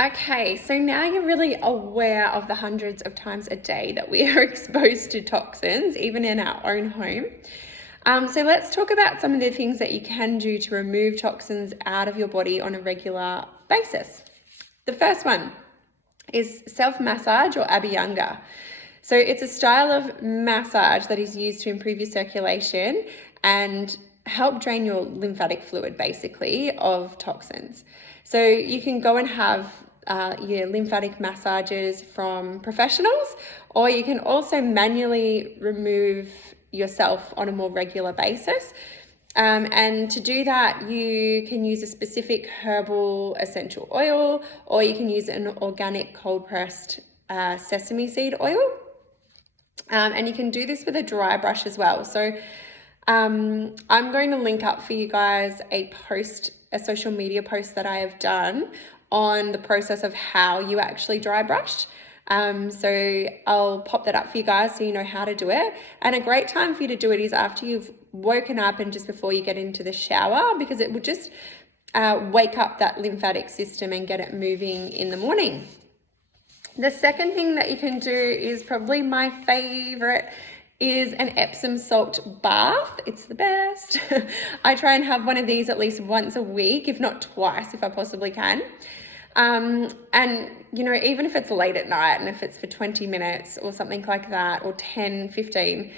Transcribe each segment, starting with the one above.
Okay, so now you're really aware of the hundreds of times a day that we are exposed to toxins, even in our own home. So let's talk about some of the things that you can do to remove toxins out of your body on a regular basis. The first one is self-massage or abhyanga. So it's a style of massage that is used to improve your circulation and help drain your lymphatic fluid, basically, of toxins. So you can go and have your lymphatic massages from professionals, or you can also manually remove yourself on a more regular basis. And to do that, you can use a specific herbal essential oil, or you can use an organic cold pressed sesame seed oil. And you can do this with a dry brush as well. So I'm going to link up for you guys a social media post that I have done on the process of how you actually dry brush. So I'll pop that up for you guys so you know how to do it. And a great time for you to do it is after you've woken up and just before you get into the shower, because it will just wake up that lymphatic system and get it moving in the morning. The second thing that you can do is probably my favorite, is an Epsom salt bath. It's the best. I try and have one of these at least once a week, if not twice, if I possibly can. And, you know, even if it's late at night and if it's for 20 minutes or something like that, or 10, 15,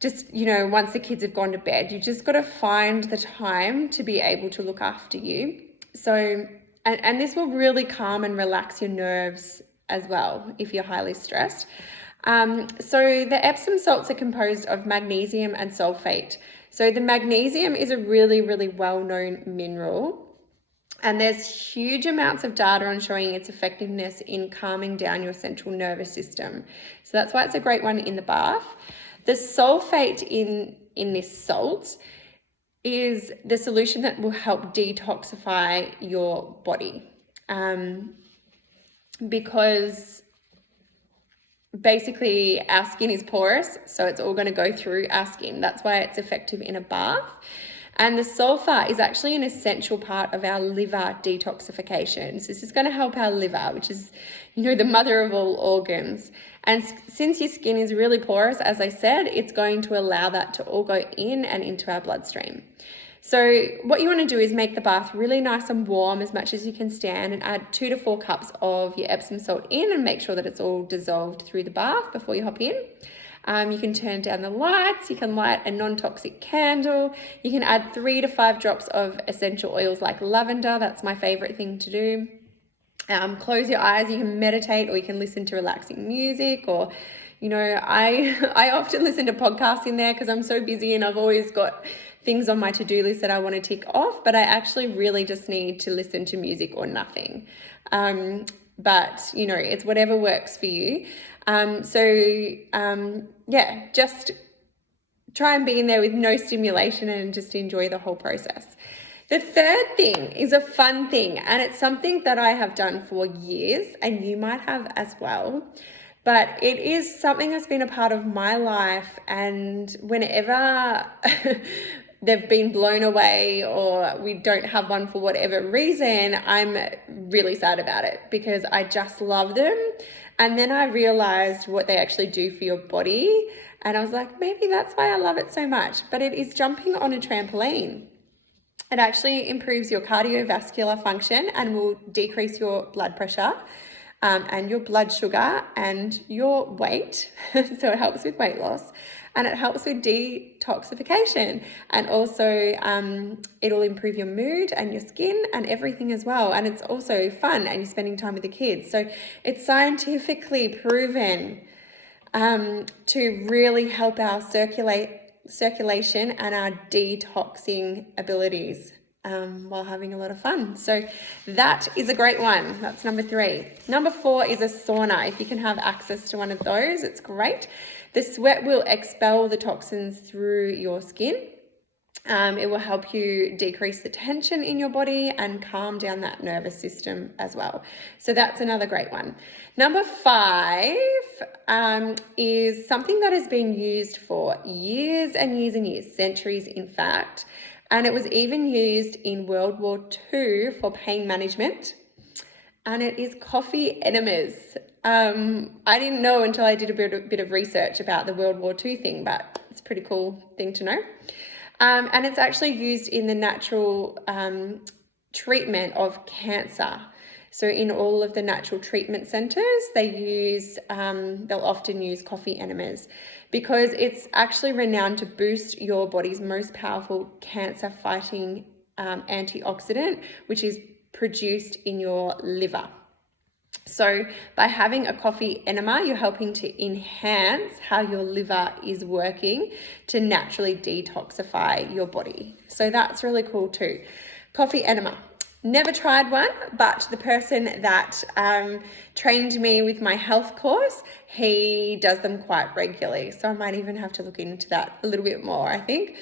just, you know, once the kids have gone to bed, you just got to find the time to be able to look after you. So, and this will really calm and relax your nerves as well if you're highly stressed. So the Epsom salts are composed of magnesium and sulfate. So the magnesium is a really, really well-known mineral, and there's huge amounts of data on showing its effectiveness in calming down your central nervous system. So that's why it's a great one in the bath. The sulfate in this salt is the solution that will help detoxify your body, because basically our skin is porous, so it's all going to go through our skin. That's why it's effective in a bath. And the sulfur is actually an essential part of our liver detoxification. So this is going to help our liver, which is, you know, the mother of all organs. And since your skin is really porous, as I said, it's going to allow that to all go in and into our bloodstream. So what you want to do is make the bath really nice and warm as much as you can stand, and add 2 to 4 cups of your Epsom salt in, and make sure that it's all dissolved through the bath before you hop in. You can turn down the lights, you can light a non-toxic candle, you can add 3 to 5 drops of essential oils like lavender. That's my favorite thing to do. Close your eyes, you can meditate, or you can listen to relaxing music, or, you know, I often listen to podcasts in there because I'm so busy and I've always got things on my to-do list that I want to tick off, but I actually really just need to listen to music or nothing. But, you know, it's whatever works for you. Yeah, just try and be in there with no stimulation and just enjoy the whole process. The third thing is a fun thing, and it's something that I have done for years, and you might have as well. But it is something that's been a part of my life, and whenever they've been blown away or we don't have one for whatever reason, I'm really sad about it because I just love them. And then I realized what they actually do for your body, and I was like, maybe that's why I love it so much. But it is jumping on a trampoline. It actually improves your cardiovascular function and will decrease your blood pressure and your blood sugar and your weight. So it helps with weight loss, and it helps with detoxification, and also it'll improve your mood and your skin and everything as well. And it's also fun, and you're spending time with the kids. So it's scientifically proven to really help our circulation and our detoxing abilities while having a lot of fun. So that is a great one. That's number 3. Number 4 is a sauna. If you can have access to one of those, it's great. The sweat will expel the toxins through your skin. It will help you decrease the tension in your body and calm down that nervous system as well. So that's another great one. Number 5 is something that has been used for years and years and years, centuries in fact, and it was even used in World War II for pain management. and it is coffee enemas. I didn't know until I did a bit of research about the World War II thing, but it's a pretty cool thing to know. And it's actually used in the natural treatment of cancer. So in all of the natural treatment centers, they'll often use coffee enemas because it's actually renowned to boost your body's most powerful cancer-fighting antioxidant, which is produced in your liver. So by having a coffee enema, you're helping to enhance how your liver is working to naturally detoxify your body. So that's really cool too. Coffee enema. Never tried one, but the person that trained me with my health course, he does them quite regularly. So I might even have to look into that a little bit more, I think.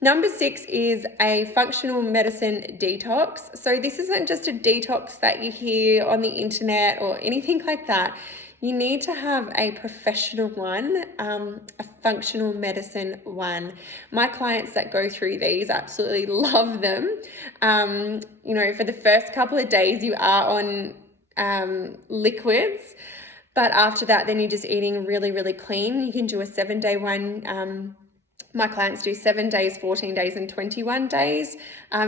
Number 6 is a functional medicine detox. So this isn't just a detox that you hear on the internet or anything like that. You need to have a professional one, a functional medicine one. My clients that go through these absolutely love them. For the first couple of days you are on liquids, but after that then you're just eating really, really clean. You can do a 7-day one. My clients do 7 days, 14 days, and 21 days,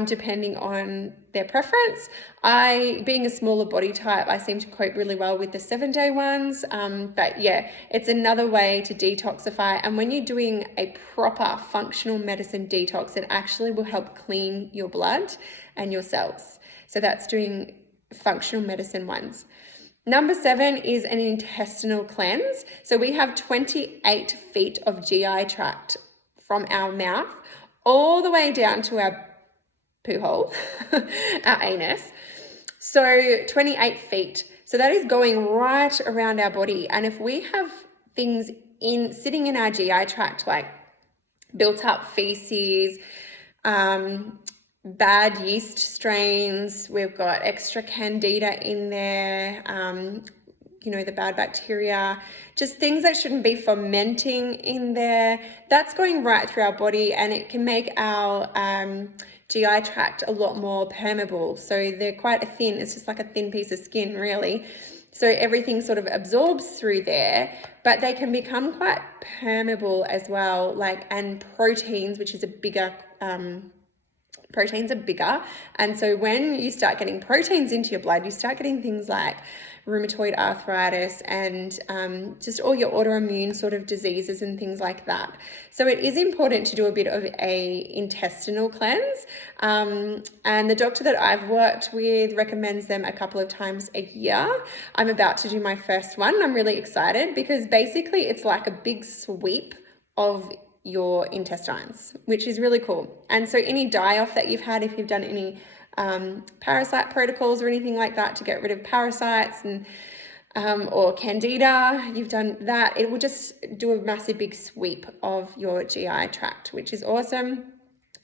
depending on their preference. Being a smaller body type, I seem to cope really well with the 7-day ones. But yeah, it's another way to detoxify. And when you're doing a proper functional medicine detox, it actually will help clean your blood and your cells. So that's doing functional medicine ones. Number 7 is an intestinal cleanse. So we have 28 feet of GI tract from our mouth all the way down to our poo hole, our anus. So 28 feet. So that is going right around our body. And if we have things sitting in our GI tract, like built up feces, bad yeast strains, we've got extra candida in there, the bad bacteria, just things that shouldn't be fermenting in there, that's going right through our body, and it can make our GI tract a lot more permeable. So they're quite it's just like a thin piece of skin, really. So everything sort of absorbs through there, but they can become quite permeable as well, and proteins, which is proteins are bigger. And so when you start getting proteins into your blood, you start getting things like rheumatoid arthritis and just all your autoimmune sort of diseases and things like that. So it is important to do a bit of a intestinal cleanse. And the doctor that I've worked with recommends them a couple of times a year. I'm about to do my first one. I'm really excited because basically it's like a big sweep of your intestines, which is really cool. And so any die-off that you've had, if you've done any parasite protocols or anything like that to get rid of parasites and or candida, you've done that, it will just do a massive big sweep of your GI tract, which is awesome.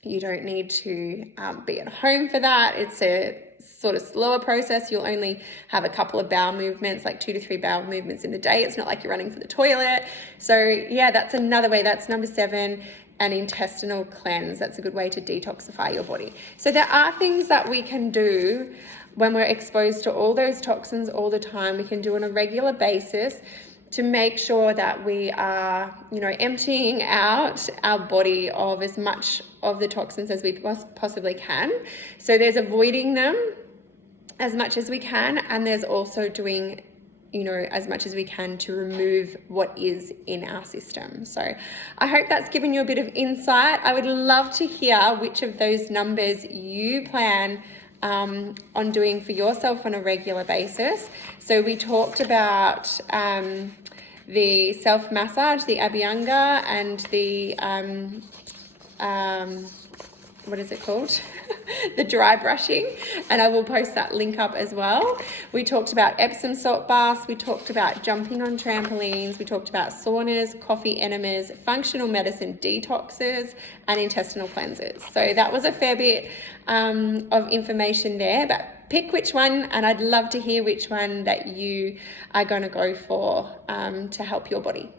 You don't need to be at home for that. It's a sort of slower process. You'll only have a couple of bowel movements, like 2 to 3 bowel movements in the day. It's not like you're running for the toilet. So yeah, that's another way. That's number 7, an intestinal cleanse. That's a good way to detoxify your body. So there are things that we can do when we're exposed to all those toxins all the time. We can do on a regular basis to make sure that we are, emptying out our body of as much of the toxins as we possibly can. So there's avoiding them as much as we can, and there's also doing as much as we can to remove what is in our system. So I hope that's given you a bit of insight. I would love to hear which of those numbers you plan on doing for yourself on a regular basis. So we talked about the self-massage, the Abhyanga, and the what is it called? The dry brushing, and I will post that link up as well. We talked about Epsom salt baths, we talked about jumping on trampolines, we talked about saunas, coffee enemas, functional medicine detoxes, and intestinal cleanses. So that was a fair bit of information there, but pick which one, and I'd love to hear which one that you are going to go for to help your body.